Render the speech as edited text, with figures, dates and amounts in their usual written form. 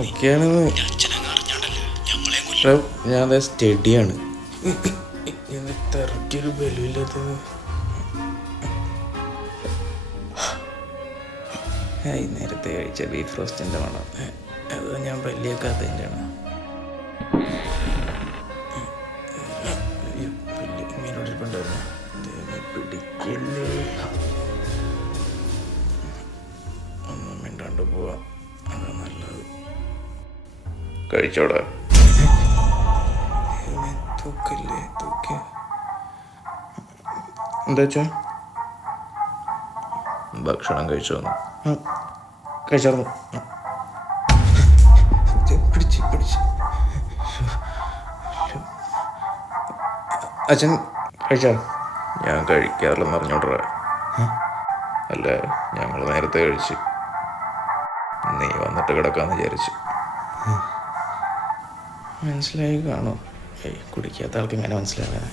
ഒക്കെയാണെന്ന് ഞാൻ സ്റ്റഡിയാണ്. തിരക്കൊരു ബലമില്ലാത്തത്. നേരത്തെ കഴിച്ച ബീഫ് റോസ്റ്റിൻ്റെ മണം അത് ഞാൻ പല്ലിയൊക്കാത്തതിൻ്റെ ആണ്. ഇങ്ങനോടിരിപ്പുണ്ടായിരുന്നു. പിടിക്കല്ലേ, ഒന്നും മിണ്ടാണ്ട് പോവാം, അതാ നല്ലത്. കഴിച്ചോടാ. തൂക്കല്ലേ, തൂക്ക എന്താ വെച്ചാ ഭക്ഷണം കഴിച്ചു വന്നു. കഴിച്ചായിരുന്നു. പിടിച്ച് അച്ഛൻ കഴിച്ചാ? ഞാൻ കഴിക്കാറില്ലെന്ന് അറിഞ്ഞോട്ടെ. അല്ല, ഞങ്ങൾ നേരത്തെ കഴിച്ച്, നീ വന്നിട്ട് കിടക്കാന്ന് വിചാരിച്ചു. മനസ്സിലായി കാണോ? കുടിക്കാത്ത ആൾക്ക് ഇങ്ങനെ മനസ്സിലാകാൻ.